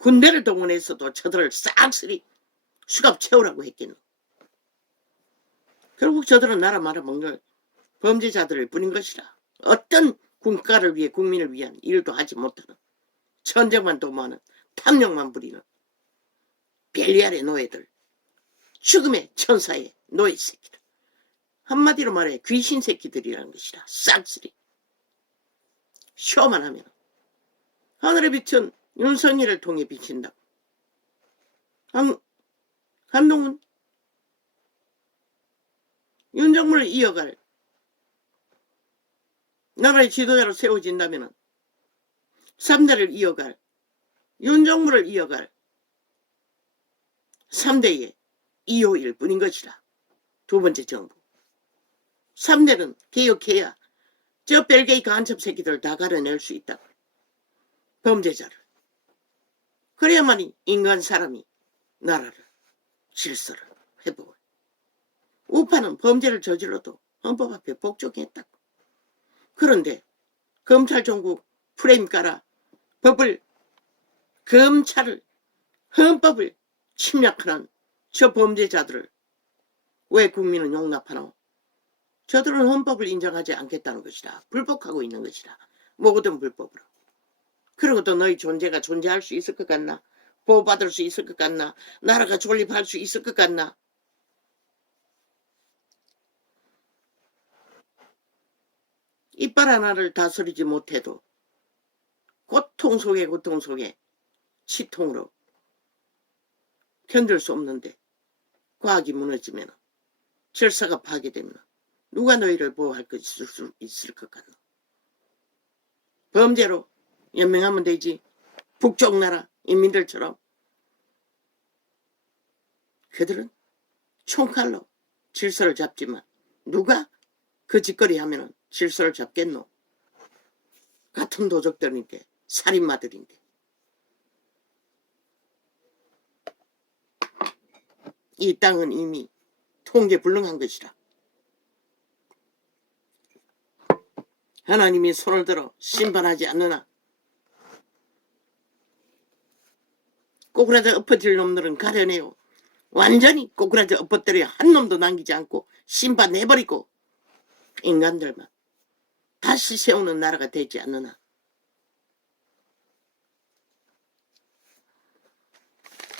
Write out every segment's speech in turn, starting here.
군대를 동원해서도 저들을 싹쓸이 수갑 채우라고 했겠노. 결국 저들은 나라 말아먹는 범죄자들을 뿐인 것이라. 어떤 국가를 위해 국민을 위한 일도 하지 못하는, 전쟁만 도모하는, 탐욕만 부리는 벨리알의 노예들, 죽음의 천사의 노예 새끼들, 한마디로 말해 귀신 새끼들이라는 것이라. 싹쓸이 쇼만 하면 하늘의 빛은 윤석열을 통해 비친다고. 한동훈 윤석열을 이어갈 나라의 지도자로 세워진다면 3대를 이어갈, 윤석열을 이어갈 3대의 2호일 뿐인 것이라. 두 번째 정부. 3대는 개혁해야 저 벨게이 간첩 새끼들 다 가려낼 수 있다고. 범죄자를. 그래야만이 인간 사람이 나라를, 질서를 회복을. 우파는 범죄를 저질러도 헌법 앞에 복종했다고. 그런데 검찰 종국 프레임 깔아 법을, 검찰을, 헌법을 침략하는 저 범죄자들을 왜 국민은 용납하노? 저들은 헌법을 인정하지 않겠다는 것이라. 불복하고 있는 것이라. 모든 불법으로. 그리고 또 너희 존재가 존재할 수 있을 것 같나? 보호받을 수 있을 것 같나? 나라가 존립할 수 있을 것 같나? 이빨 하나를 다스리지 못해도 고통 속에 치통으로 견딜 수 없는데 과학이 무너지면, 질서가 파괴되면 누가 너희를 보호할 수 있을 것 같나? 범죄로 연명하면 되지. 북쪽 나라 인민들처럼. 그들은 총칼로 질서를 잡지만 누가 그 짓거리 하면은 질서를 잡겠노? 같은 도적들인데, 살인마들인데. 이 땅은 이미 통제불능한 것이라. 하나님이 손을 들어 심판하지 않느나 꼬꾸라져 엎어질 놈들은 가려내요. 완전히 꼬꾸라져 엎어뜨려 한 놈도 남기지 않고 심판해버리고 인간들만 다시 세우는 나라가 되지 않느나.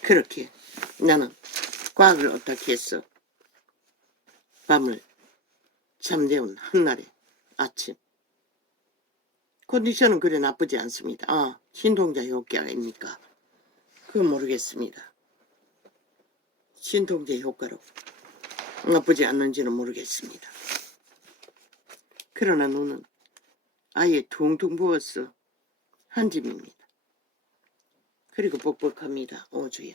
그렇게 나는 과학을 어떻게 했어? 밤을 잠재운 한날의 아침. 컨디션은 그래 나쁘지 않습니다. 진통제 효과입니까? 그건 모르겠습니다. 진통제 효과로 나쁘지 않는지는 모르겠습니다. 그러나 눈은 아예 퉁퉁 부었어. 한 짐입니다. 그리고 뻑뻑합니다. 오주요.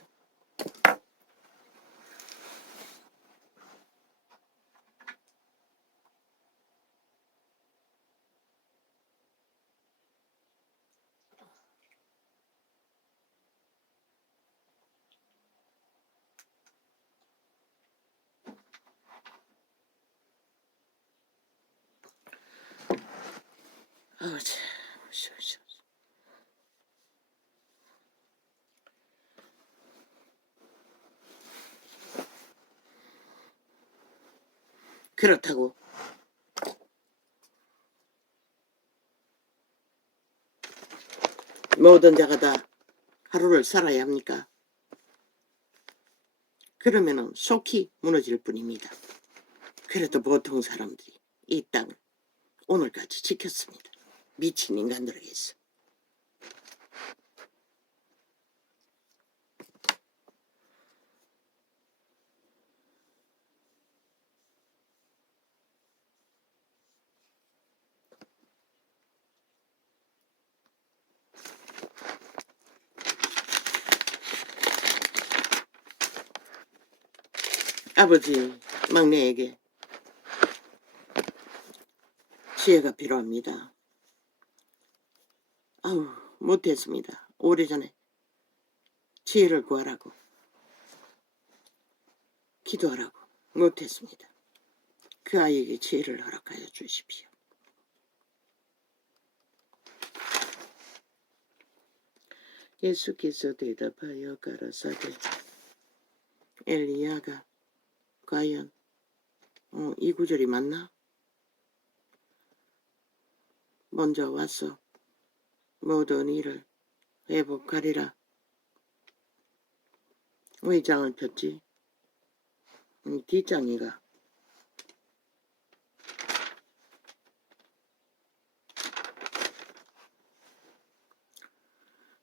그렇다고 모든 자가 다 하루를 살아야 합니까? 그러면은 속히 무너질 뿐입니다. 그래도 보통 사람들이 이 땅을 오늘까지 지켰습니다. 미친 인간들에게서. 아버지, 막내에게 지혜가 필요합니다. 못했습니다. 오래전에 지혜를 구하라고, 기도하라고 못했습니다. 그 아이에게 지혜를 허락하여 주십시오. 예수께서 대답하여 가라사대 엘리야가 과연 이 구절이 맞나? 먼저 와서 모든 일을 회복하리라. 왜 장을 폈지? 뒷장이가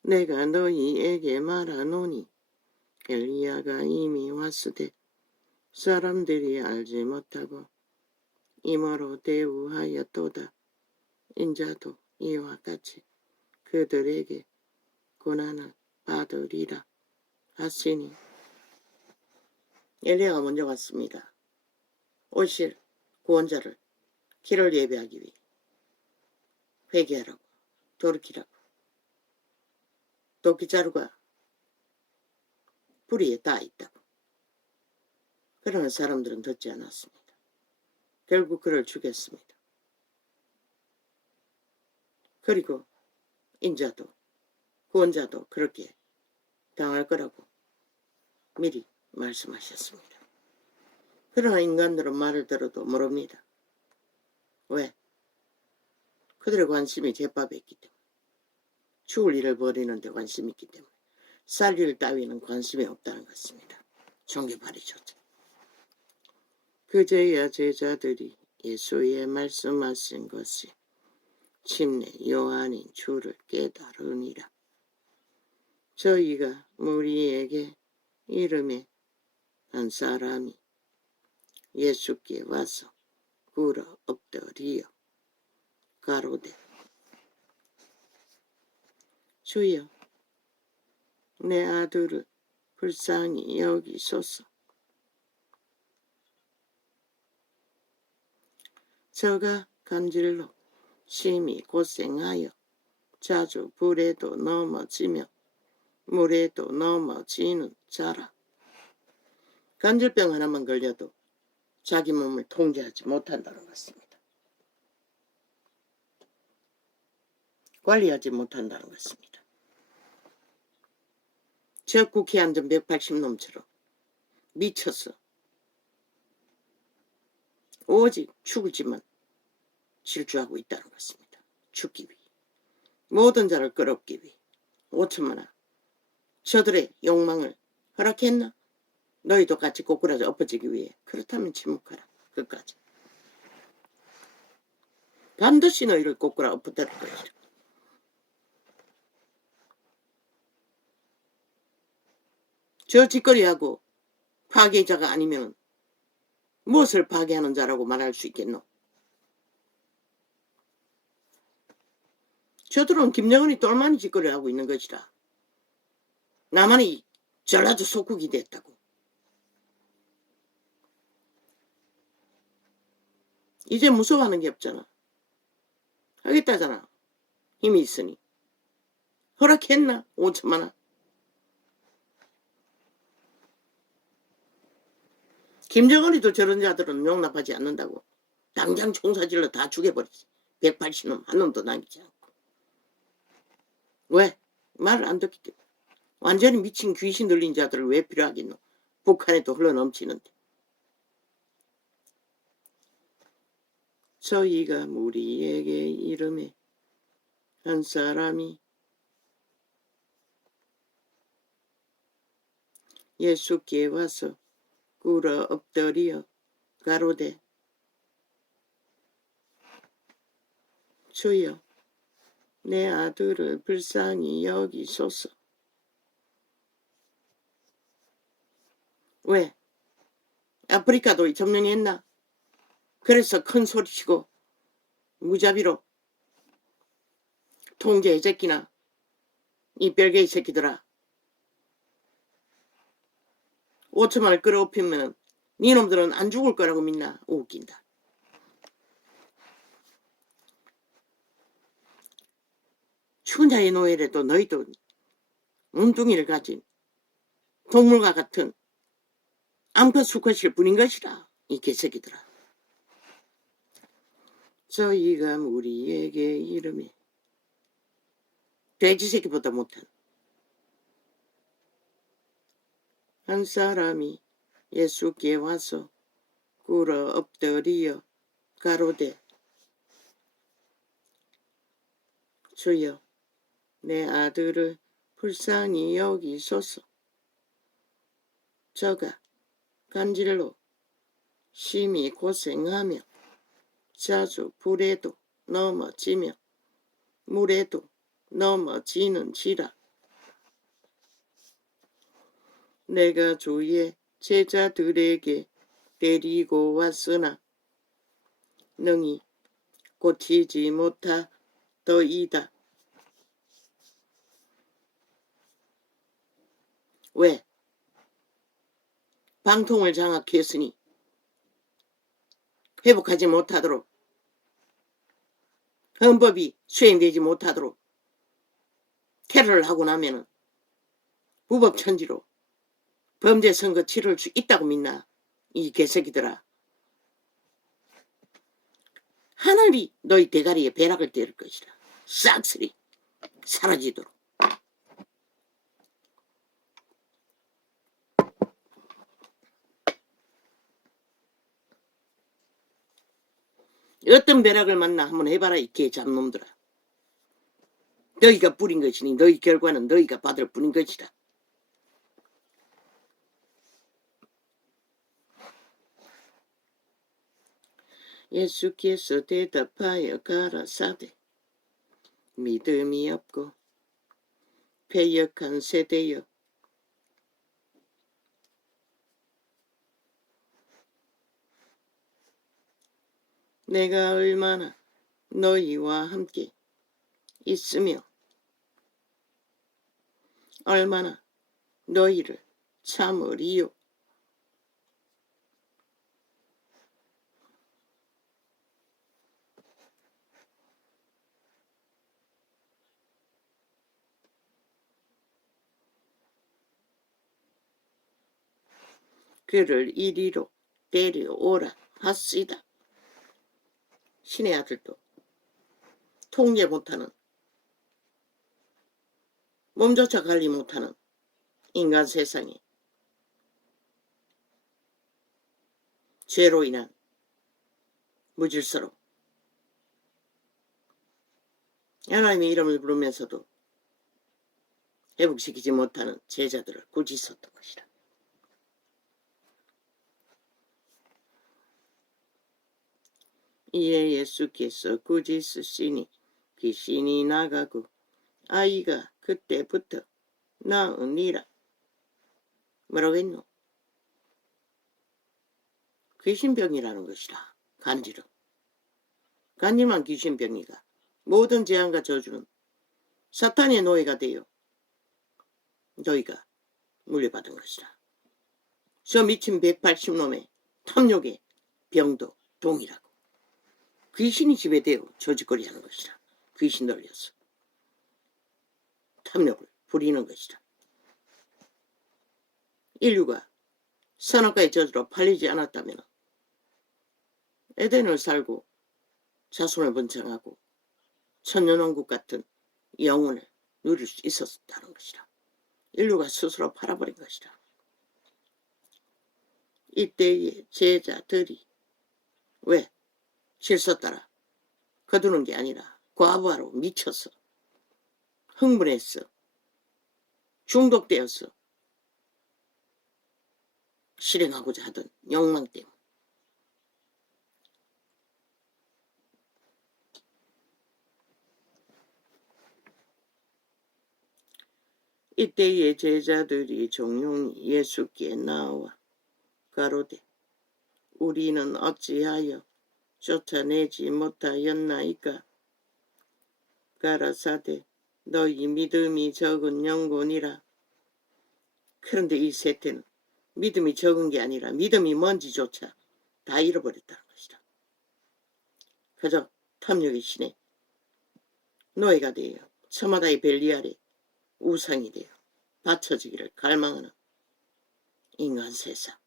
내가 너희에게 말하노니 엘리야가 이미 왔으되 사람들이 알지 못하고 임어로 대우하였도다. 인자도 이와 같이 그들에게 고난을 받으리라 하시니 엘리야가 먼저 왔습니다. 오실 구원자를 길을 예배하기 위해 회개하라고 돌이키라고 도끼자루가 불 위에 닿아 있다고. 그러나 사람들은 듣지 않았습니다. 결국 그를 죽였습니다. 그리고 인자도 구원자도 그렇게 당할 거라고 미리 말씀하셨습니다. 그러나 인간들은 말을 들어도 모릅니다. 왜? 그들의 관심이 제밥에 있기 때문에, 죽을 일을 벌이는데 관심이 있기 때문에 살 일 따위는 관심이 없다는 것입니다. 종교발이죠. 그제야 제자들이 예수의 말씀하신 것이 침례 요한인 줄을 깨달으니라. 저희가 무리에게 이름에 한 사람이 예수께 와서 꿇어 엎드리어 가로되 주여 내 아들을 불쌍히 여기소서. 저가 간질로 심히 고생하여 자주 불에도 넘어지며 물에도 넘어지는 자라. 간질병 하나만 걸려도 자기 몸을 통제하지 못한다는 것입니다. 관리하지 못한다는 것입니다. 저 국회에 앉은 180놈처럼 미쳐서 오직 죽을지만 질주하고 있다는 것입니다. 죽기 위해 모든 자를 끌어엎기 위해 5천만원 저들의 욕망을 허락했나? 너희도 같이 꼬꾸라져 엎어지기 위해. 그렇다면 침묵하라. 끝까지. 반드시 너희를 꼬꾸라 엎어뜨릴 것이라. 저 짓거리하고 파괴자가 아니면 무엇을 파괴하는 자라고 말할 수 있겠노? 저들은 김정은이 똘마니 짓거리를 하고 있는 것이라. 나만이 전라도 속국이 됐다고. 이제 무서워하는 게 없잖아. 하겠다잖아. 힘이 있으니. 허락했나? 5천만원. 김정은이도 저런 자들은 용납하지 않는다고. 당장 총사질러 다 죽여버리지. 180놈 한 놈도 남기지 않고. 왜? 말을 안 듣기 때문에. 완전히 미친 귀신 들린 자들을 왜 필요하겠노? 북한에도 흘러넘치는데. 저희가 무리에게 이름에 한 사람이 예수께 와서 꿇어 엎드려 가로되 주여 내 아들을 불쌍히 여기소서. 왜? 아프리카도 점령했나? 그래서 큰 소리치고 무자비로 통제해 제끼나? 이 별개의 새끼들아. 5천만을 끌어엎히면 니놈들은 안 죽을 거라고 믿나? 웃긴다. 추운 자의 노예래도 너희도 몸뚱이를 가진 동물과 같은 암컷 수컷일 뿐인 것이라. 이 개새끼들아. 저희가 우리에게 이름이 돼지 새끼보다 못한 한 사람이 예수께 와서 꿇어 엎드리어 가로되 주여 내 아들을 불쌍히 여기소서. 저가 간질로 심히 고생하며 자주 불에도 넘어지며 물에도 넘어지는지라. 내가 주의 제자들에게 데리고 왔으나 능히 고치지 못하더이다. 왜? 방통을 장악했으니 회복하지 못하도록, 헌법이 수행되지 못하도록 테러를 하고 나면은 무법천지로 범죄 선거 치를 수 있다고 믿나? 이 개새끼들아. 하늘이 너희 대가리에 벼락을 때릴 것이라. 싹쓸이 사라지도록. 어떤 벼락을 만나 한번 해봐라, 이 개잡놈들아. 너희가 뿌린 것이니 너희 결과는 너희가 받을 뿐인 것이다. 예수께서 대답하여 가라사대 믿음이 없고 패역한 세대여, 내가 얼마나 너희와 함께 있으며 얼마나 너희를 참으리요. 그를 이리로 데려오라 하시다. 신의 아들도 통제 못하는, 몸조차 관리 못하는 인간 세상에 죄로 인한 무질서로 하나님의 이름을 부르면서도 회복시키지 못하는 제자들을 꾸짖었던 것이라. 이에 예수께서 꾸짖으시니 귀신이 나가고 아이가 그때부터 나으니라. 뭐라고 했노? 귀신병이라는 것이라. 간질은. 간질만 귀신병이가 모든 재앙과 저주는 사탄의 노예가 되어 너희가 물려받은 것이라. 저 미친 180놈의 탐욕의 병도 동이라고. 귀신이 지배되어 저짓거리 하는 것이라. 귀신 들려서 탐욕을 부리는 것이라. 인류가 선악과의 저주로 팔리지 않았다면 에덴을 살고 자손을 번창하고 천년왕국 같은 영혼을 누릴 수 있었다는 것이라. 인류가 스스로 팔아버린 것이라. 이때의 제자들이 왜 질서 따라 거두는 게 아니라 과부하로 미쳐서 흥분해서 중독되어서 실행하고자 하던 욕망 때문에 이때의 제자들이 종용이 예수께 나와 가로되 우리는 어찌하여 쫓아내지 못하였나이까? 가라사대 너희 믿음이 적은 영혼이라. 그런데 이 세태는 믿음이 적은 게 아니라 믿음이 뭔지조차 다 잃어버렸다는 것이라. 그저 탐욕의 신에 노예가 되어 처마다의 벨리 아래 우상이 되어 바쳐지기를 갈망하는 인간 세상.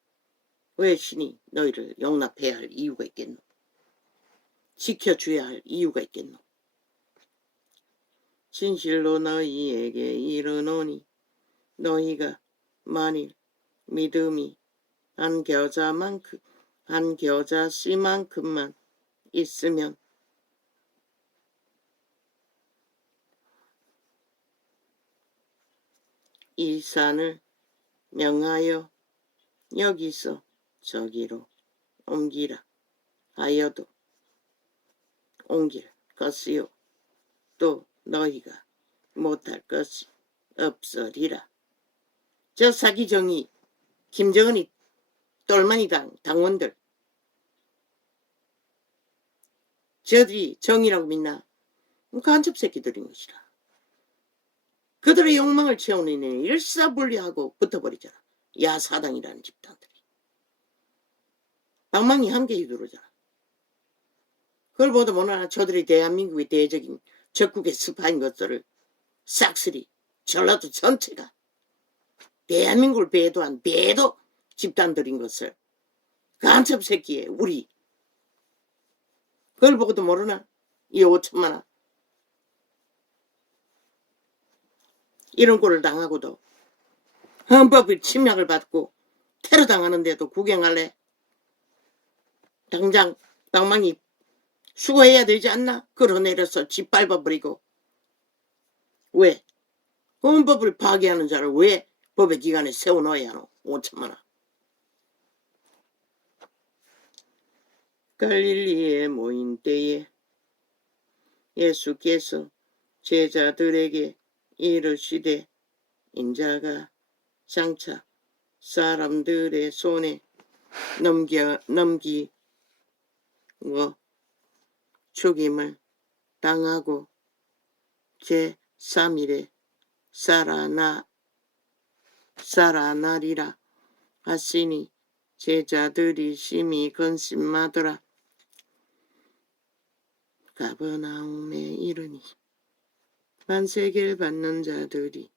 왜 신이 너희를 용납해야 할 이유가 있겠노? 지켜줘야 할 이유가 있겠노? 진실로 너희에게 이르노니 너희가 만일 믿음이 한 겨자씨만큼만 있으면 이 산을 명하여 여기서 저기로 옮기라 하여도 옮길 것이요 또 너희가 못할 것이 없으리라. 저 사기정이 김정은이 똘마니 당원들 저들이 정의라고 믿나? 간첩 새끼들인 것이라. 그들의 욕망을 채우는 일사분리하고 붙어버리잖아. 야사당이라는 집단들이. 방망이 한 개 휘두르잖아. 그걸 보다 못하나 저들이 대한민국의 대적인 적국의 스파인 것들을 싹쓸이 전라도 전체가 대한민국을 배도한 배도 집단들인 것을 간첩 새끼에 우리 그걸 보고도 모르나? 이 5천만원 이런 꼴을 당하고도 헌법의 침략을 받고 테러 당하는데도 구경할래? 당장 방망이 수거해야 되지 않나? 끌어내려서 짓밟아버리고. 왜? 헌법을 파괴하는 자를 왜 법의 기관에 세워넣어야 하노? 5천만원. 갈릴리에 모인 때에 예수께서 제자들에게 이르시되 인자가 장차 사람들의 손에 넘기고 죽임을 당하고 제3일에 살아나리라 하시니 제자들이 심히 근심하더라. 가버나움에 이르니 반세계를 받는 자들이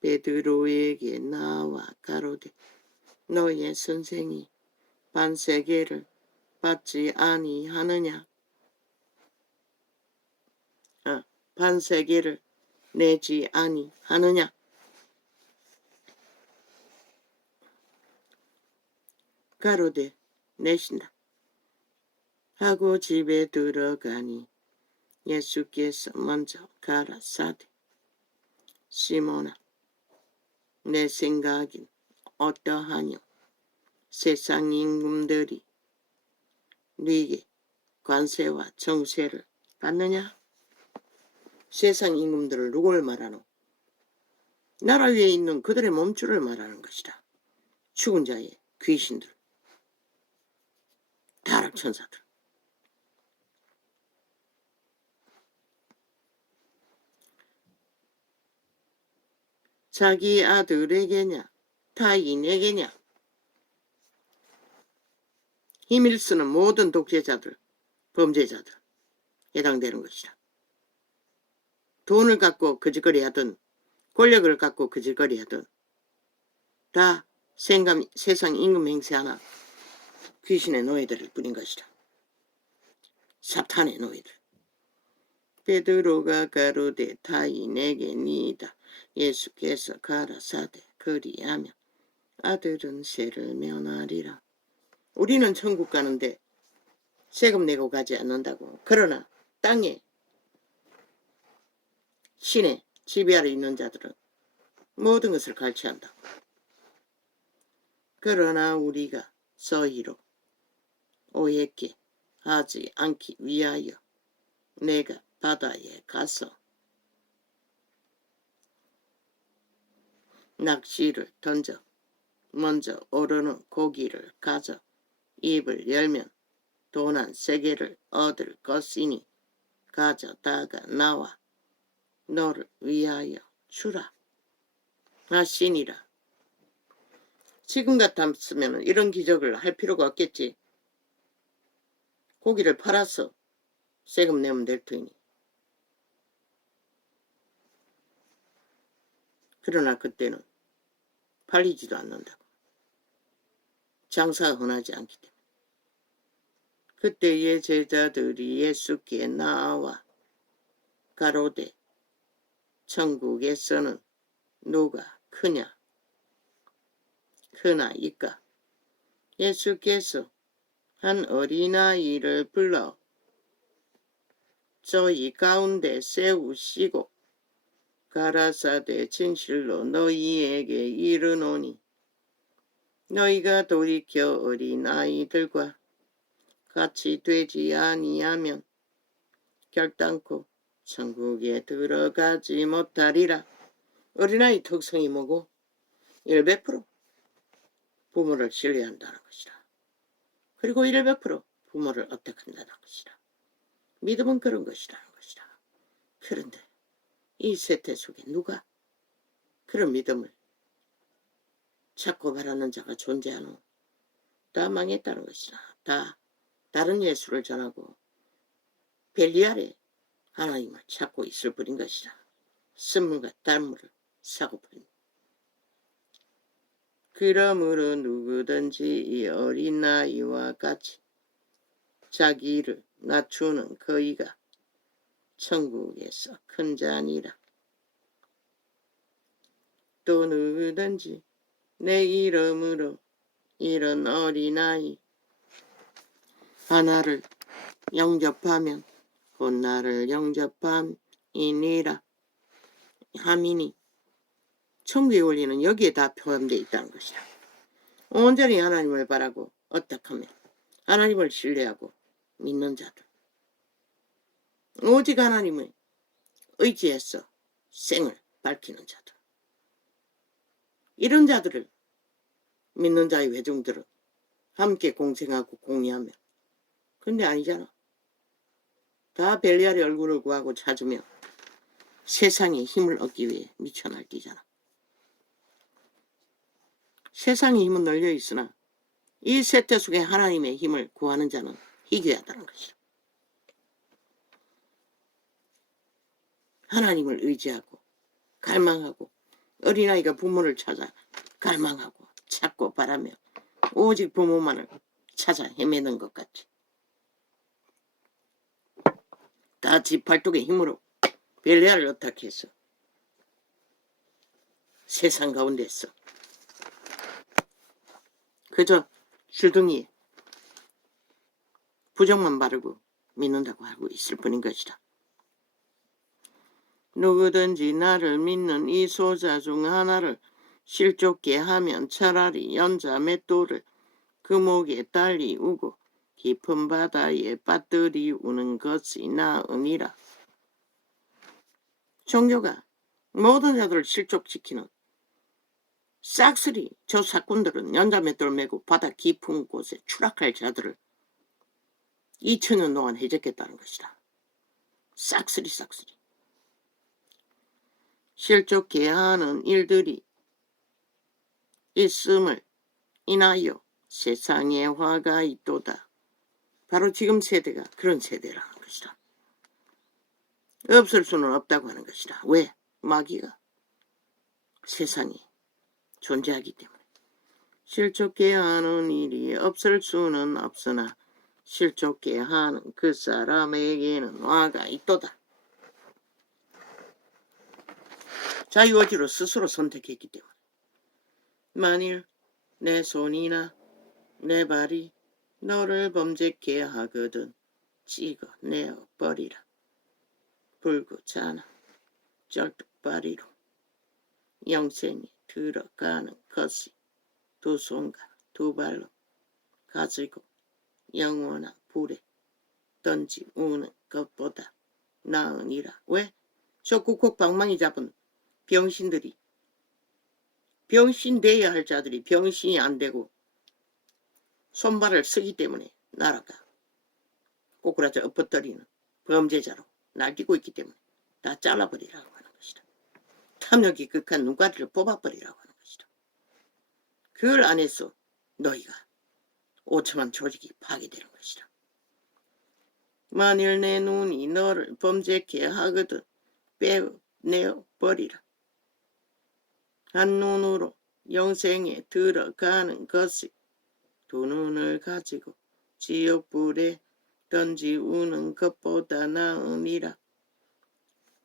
베드로에게 나와 가로되 너의 선생이 반세계를 받지 아니하느냐? 반세계를 내지 아니하느냐? 가로되 내신다 하고 집에 들어가니 예수께서 먼저 가라사대 시몬아 내 생각인 어떠하뇨? 세상 임금들이 네게 관세와 정세를 받느냐? 세상 임금들을 누굴 말하노? 나라 위에 있는 그들의 몸줄을 말하는 것이다. 죽은 자의 귀신들, 타락천사들. 자기 아들에게냐 타인에게냐 힘을 쓰는 모든 독재자들, 범죄자들 해당되는 것이다. 돈을 갖고 거짓거리 하든 권력을 갖고 거짓거리 하든 다 세상 임금 행세하나 귀신의 노예들일 뿐인 것이다. 사탄의 노예들. 베드로가 가로되 타인에게 니이다. 예수께서 가라사대 그리하면 아들은 세를 면하리라. 우리는 천국 가는데 세금 내고 가지 않는다고. 그러나 땅에 신의 지배 아래 있는 자들은 모든 것을 갈취한다고. 그러나 우리가 서희로 오해케 하지 않기 위하여 내가 바다에 가서 낚시를 던져 먼저 오르는 고기를 가져 입을 열면 돈 한 세개를 얻을 것이니 가져다가 나와 너를 위하여 주라 하시니라. 지금 같았으면 이런 기적을 할 필요가 없겠지. 고기를 팔아서 세금 내면 될 터이니. 그러나 그때는 팔리지도 않는다고. 장사가 흔하지 않기 때문에. 그때의 제자들이 예수께 나와 가로되 천국에서는 누가 크냐? 크나이까. 예수께서 한 어린아이를 불러 저희 가운데 세우시고 가라사대 진실로 너희에게 이르노니 너희가 돌이켜 어린아이들과 같이 되지 아니하면 결단코 천국에 들어가지 못하리라. 어린아이 특성이 뭐고? 100% 부모를 신뢰한다는 것이다. 그리고 100% 부모를 어택한다는 것이다. 믿음은 그런 것이라는 것이다. 그런데 이 세태 속에 누가 그런 믿음을 찾고 바라는 자가 존재하노? 다 망했다는 것이다. 다 다른 예수를 전하고 벨리알에 하나님을 찾고 있을 뿐인 것이다. 선물과 달물을 사고 버린. 그러므로 누구든지 이 어린아이와 같이 자기를 낮추는 그이가 천국에서 큰 자니라. 또 누구든지 내 이름으로 이런 어린아이 하나를 영접하면 곧 나를 영접함이니라. 하미니 천국의 원리는 여기에 다 포함되어 있다는 것이다. 온전히 하나님을 바라고 어떡하면 하나님을 신뢰하고 믿는 자들, 오직 하나님을 의지해서 생을 밝히는 자들, 이런 자들을 믿는 자의 회중들은 함께 공생하고 공유하며. 근데 아니잖아. 다 벨리알의 얼굴을 구하고 찾으며 세상의 힘을 얻기 위해 미쳐 날뛰잖아. 세상의 힘은 널려 있으나 이 세태 속에 하나님의 힘을 구하는 자는 희귀하다는 것이다. 하나님을 의지하고 갈망하고 어린아이가 부모를 찾아 갈망하고 찾고 바라며 오직 부모만을 찾아 헤매는 것 같이 다 지 팔뚝의 힘으로 벨리알을 어택해서 세상 가운데서 그저 줄둥이에 부정만 바르고 믿는다고 하고 있을 뿐인 것이다. 누구든지 나를 믿는 이 소자 중 하나를 실족게 하면 차라리 연자 맷돌을 그 목에 달리 우고 깊은 바다에 빠뜨리 우는 것이 나으니라. 종교가 모든 자들을 실족시키는 싹쓸이 저 사꾼들은 연자 맷돌 메고 바다 깊은 곳에 추락할 자들을 2000년 동안 해적했다는 것이다. 싹쓸이 실족게 하는 일들이 있음을 인하여 세상에 화가 있도다. 바로 지금 세대가 그런 세대라는 것이다. 없을 수는 없다고 하는 것이다. 왜? 마귀가 세상이 존재하기 때문에. 실족게 하는 일이 없을 수는 없으나 실족게 하는 그 사람에게는 화가 있도다. 자유의지로 스스로 선택했기 때문에. 만일 내 손이나 내 발이 너를 범죄케 하거든 찍어내어 버리라. 불구자나 절뚝발이로 영생에 들어가는 것이 두 손과 두 발로 가지고 영원한 불에 던지우는 것보다 나으니라. 왜? 저 국국 방망이 잡은 병신들이, 병신 돼야 할 자들이 병신이 안 되고 손발을 쓰기 때문에 나라가 꼬꾸라져 엎어뜨리는 범죄자로 날뛰고 있기 때문에 다 잘라버리라고 하는 것이다. 탐욕이 극한 눈가리를 뽑아버리라고 하는 것이다. 그걸 안 해서 너희가 오천만 조직이 파괴되는 것이다. 만일 내 눈이 너를 범죄케 하거든 빼내어 버리라. 한 눈으로 영생에 들어가는 것이 두 눈을 가지고 지옥불에 던지우는 것보다 나으니라.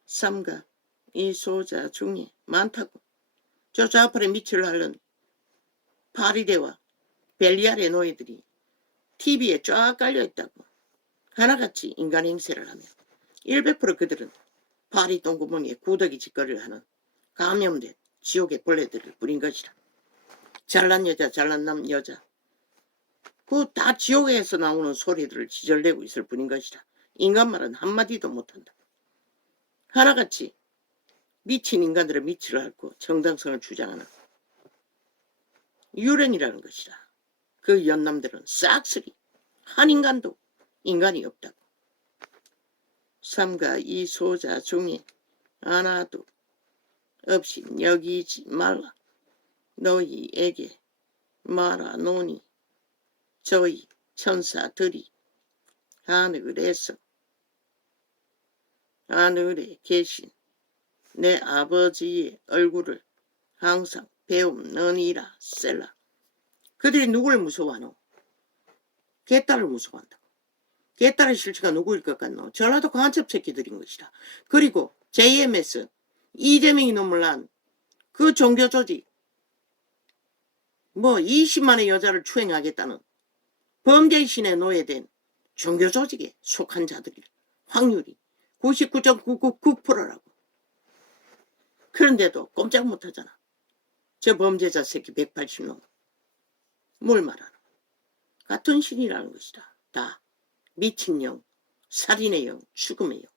삼가 이 소자 중에 많다고. 저 좌팔에 밑을 앓는 파리대와 벨리알의 노예들이 TV에 쫙 깔려있다고 하나같이 인간 행세를 하며 100% 그들은 파리 똥구멍에 구더기 짓거리를 하는 감염된 지옥의 벌레들을 뿌린 것이라. 잘난 여자 잘난 남 여자 그 다 지옥에서 나오는 소리들을 지절내고 있을 뿐인 것이라. 인간 말은 한마디도 못한다. 하나같이 미친 인간들의 미치를 앓고 정당성을 주장하는 유령이라는 것이라. 그 연남들은 싹쓸이 한 인간도 인간이 없다고. 삼가 이 소자 중에 하나도 없이 여기지 말라. 너희에게 말하노니 저희 천사들이 하늘에 계신 내 아버지의 얼굴을 항상 배움느니라. 셀라. 그들이 누구를 무서워하노? 개딸을 무서워한다. 개딸의 실체가 누구일 것 같노? 전라도 간첩 새끼들인 것이다. 그리고 JMS 이재명이 놈을 난 그 종교조직 20만의 여자를 추행하겠다는 범죄의 신에 노예된 종교조직에 속한 자들이 확률이 99.999%라고. 그런데도 꼼짝 못하잖아. 저 범죄자 새끼 180놈. 뭘 말하노? 같은 신이라는 것이다. 다 미친 영, 살인의 영, 죽음의 영.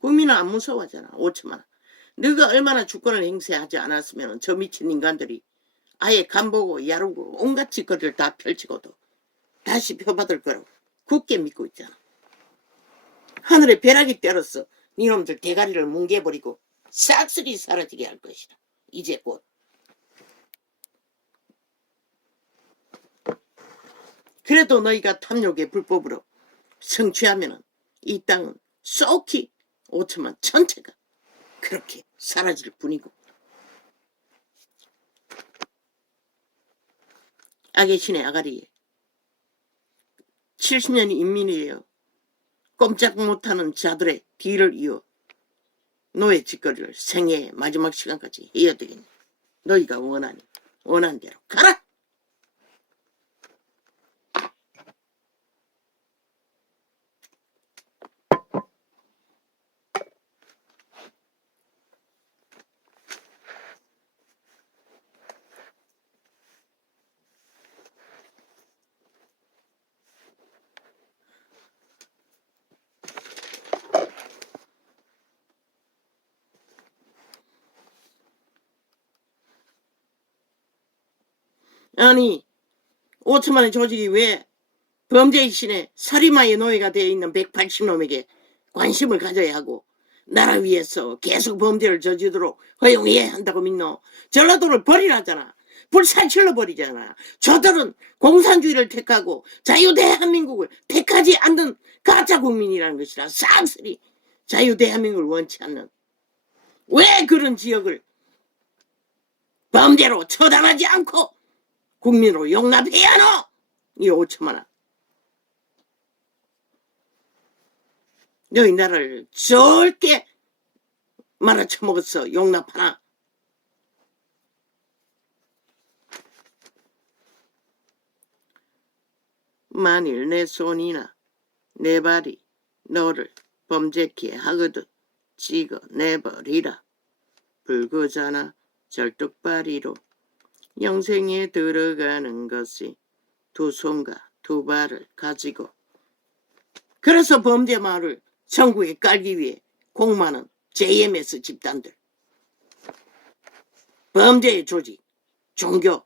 국민은 안 무서워하잖아. 5천만. 너가 얼마나 주권을 행사하지 않았으면 저 미친 인간들이 아예 간보고 야르고 온갖 짓거리를 다 펼치고도 다시 표받을 거라고 굳게 믿고 있잖아. 하늘에 벼락이 떨어서 니놈들 대가리를 뭉개버리고 싹쓸이 사라지게 할 것이다. 이제 곧. 그래도 너희가 탐욕의 불법으로 성취하면 이 땅은 쏙히 5천만 전체가 그렇게 사라질 뿐이고. 악의 신의 아가리에 70년이 인민이에요. 꼼짝 못하는 자들의 뒤를 이어 노예 짓거리를 생애의 마지막 시간까지 해야 되겠네. 너희가 원하니 원한 대로 가라. 아니 5천만의 조직이 왜 범죄의 신의 살인마의 노예가 되어 있는 180놈에게 관심을 가져야 하고 나라 위에서 계속 범죄를 저지르도록 허용해야 한다고 믿노? 전라도를 버리라잖아. 불살칠러 버리잖아. 저들은 공산주의를 택하고 자유대한민국을 택하지 않는 가짜 국민이라는 것이라. 싹쓸이 자유대한민국을 원치 않는. 왜 그런 지역을 범죄로 처단하지 않고 국민으로 용납해야 하노? 이 5천만원. 너희 나라를 절대 말아쳐먹어서 용납하나? 만일 내 손이나 내 발이 너를 범죄케 하거든 찍어 내버리라. 불거잖아 절뚝발이로 영생에 들어가는 것이 두 손과 두 발을 가지고. 그래서 범죄 마을을 전국에 깔기 위해 공모하는 JMS 집단들, 범죄의 조직, 종교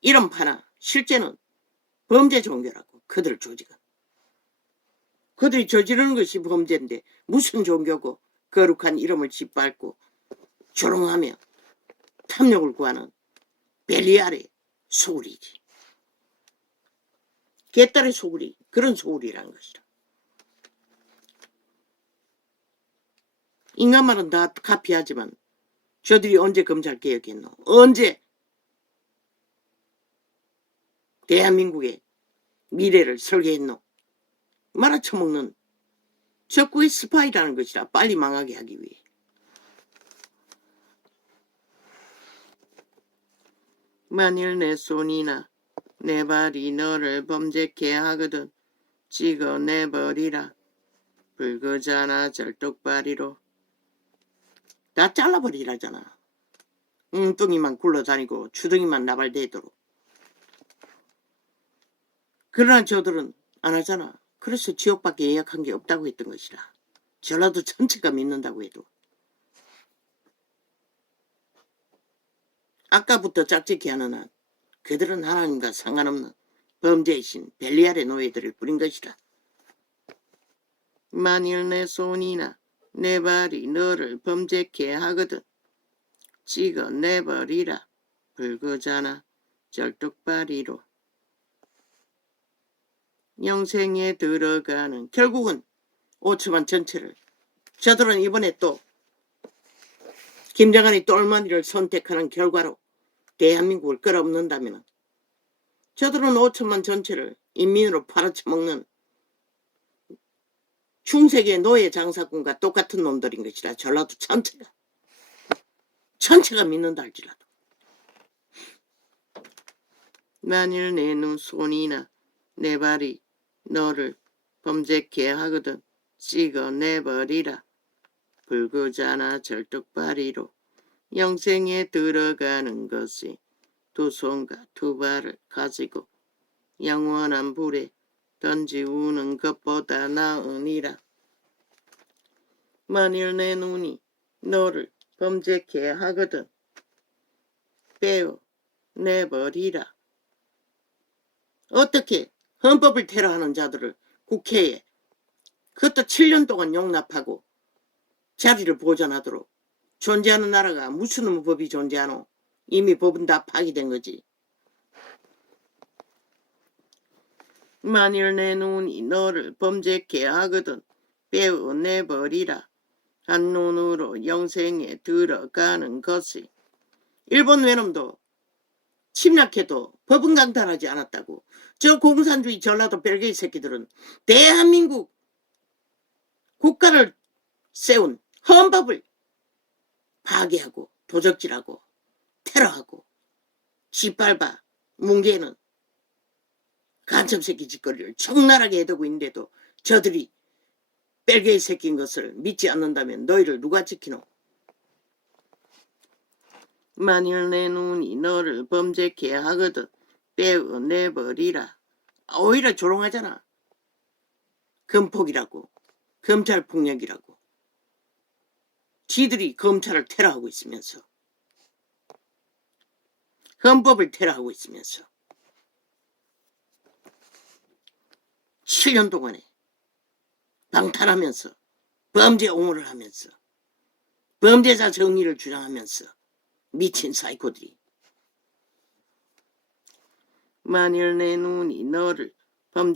이름 파나 실제는 범죄 종교라고. 그들 조직은 그들이 저지르는 것이 범죄인데 무슨 종교고 거룩한 이름을 짓밟고 조롱하며 탐욕을 구하는 벨리알의 소굴이지. 개딸의 소굴이 그런 소굴이라는 것이다. 인간 말은 다 카피하지만 저들이 언제 검찰 개혁했노? 언제 대한민국의 미래를 설계했노? 말아쳐먹는 적국의 스파이라는 것이라. 빨리 망하게 하기 위해. 만일 내 손이나 내 발이 너를 범죄케 하거든 찍어내버리라. 붉어자나 절뚝발이로. 다 잘라버리라잖아. 엉뚱이만 굴러다니고 주둥이만 나발대도록. 그러나 저들은 안 하잖아. 그래서 지옥밖에 예약한 게 없다고 했던 것이라. 전라도 전체가 믿는다고 해도. 아까부터 짝짓기 하는 한 그들은 하나님과 상관없는 범죄의 신 벨리알의 노예들을 뿌린 것이라. 만일 내 손이나 내 발이 너를 범죄케 하거든 찍어내버리라. 붉어자나 절뚝발이로. 영생에 들어가는 결국은 5천만 전체를. 저들은 이번에 또 김정은이 똘마니를 선택하는 결과로 대한민국을 끌어엎는다면 저들은 5천만 전체를 인민으로 팔아쳐먹는 중세계 노예 장사꾼과 똑같은 놈들인 것이라. 전라도 전체가 믿는다 할지라도. 만일 내 눈 손이나 내 발이 너를 범죄케 하거든 찍어내버리라. 붉어자나 절뚝발이로. 영생에 들어가는 것이 두 손과 두 발을 가지고 영원한 불에 던지우는 것보다 나으니라. 만일 내 눈이 너를 범죄케 하거든 빼어내버리라. 어떻게 헌법을 테러하는 자들을 국회에 그것도 7년 동안 용납하고 자리를 보존하도록 존재하는 나라가 무슨 법이 존재하노? 이미 법은 다 파기된 거지. 만일 내 눈이 너를 범죄케 하거든 빼어내버리라. 한눈으로 영생에 들어가는 것이. 일본 외놈도 침략해도 법은 강탈하지 않았다고. 저 공산주의 전라도 벨기에 새끼들은 대한민국 국가를 세운 헌법을 파괴하고 도적질하고 테러하고 짓밟아 뭉개는 간첩새끼 짓거리를 적나라하게 해두고 있는데도 저들이 벨기에 새끼인 것을 믿지 않는다면 너희를 누가 지키노? 만일 내 눈이 너를 범죄케 하거든 빼어내버리라. 오히려 조롱하잖아. 금폭이라고 검찰폭력이라고. 지들이 검찰을 테러하고 있으면서 헌법을 테러하고 있으면서 7년 동안에 방탄하면서 범죄 옹호를 하면서 범죄자 정의를 주장하면서 미친 사이코들이. 만일 내 눈이 너를